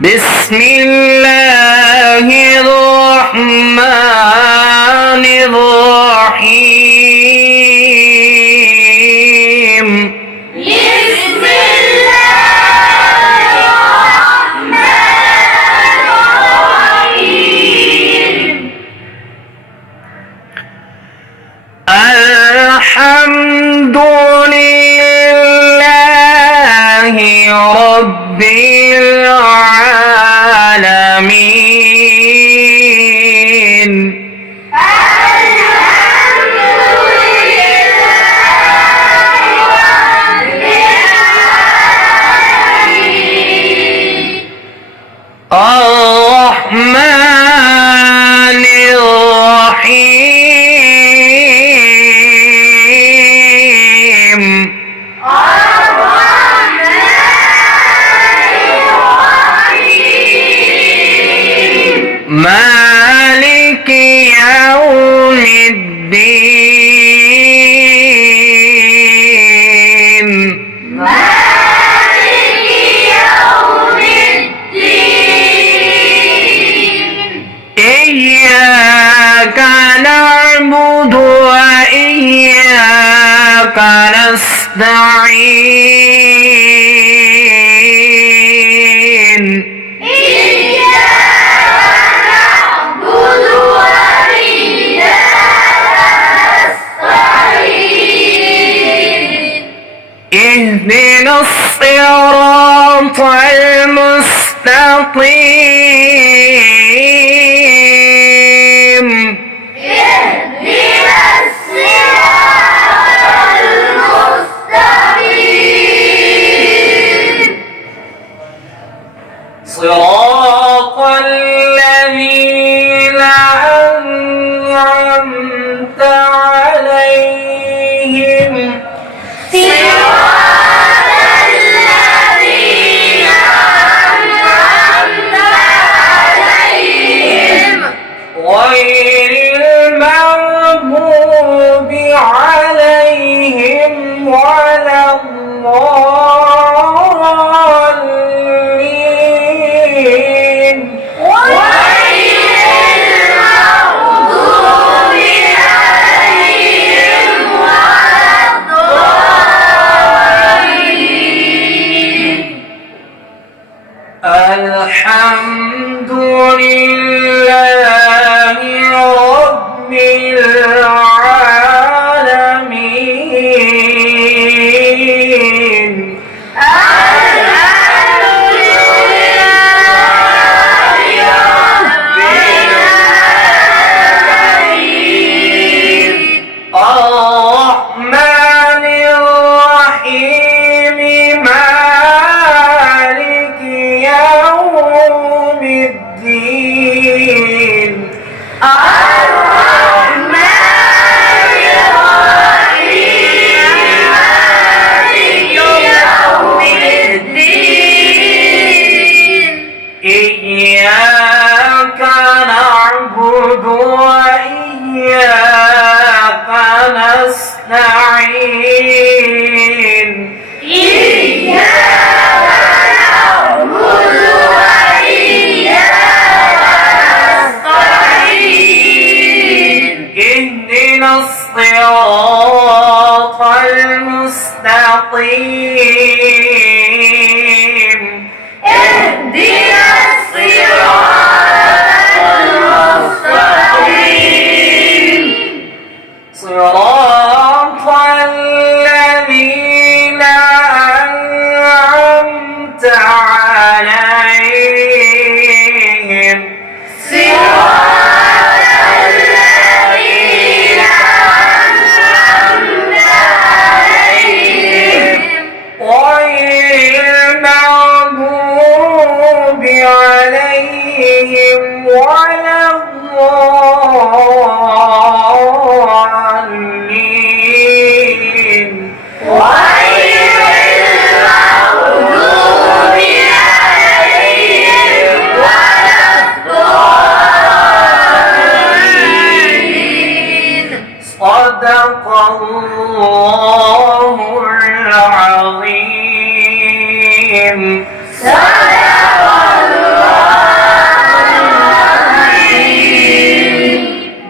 بسم الله الرحمن الرحيم. بسم الله الرحمن الرحيم. الحمد لله رب العالمين. الحمد لله رب العالمين. الرحمن الرحيم. مالك يوم الدين. مالك يوم الدين. إياك نعبد وإياك نستعين. اهدنا الصراط المستقيم. اهدنا الصراط المستقيم. صراط الذين أنعمت عليهم. صراط الذين أنعمت عليهم غير المغضوب عليهم ولا الضالين. غير المغضوب عليهم ولا الضالين. الحمد لله رب العالمين. الحمد لله رب العالمين. الرحمن الرحيم. مالك يوم الدين. الرحمن الرحيم. مالك يوم الدين. إياك نعبد وإياك نستعين. إياك نعبد وإياك نستعين. اهدنا الصراط المستقيم. اهدنا الصراط المستقيم. صراط الذين أنعمت عليهم. صراط الذين أنعمت عليهم غير المغضوب عليهم ولا الضالين. غير المغضوب عليهم ولا الضالين. صدق الله العظيم. صدق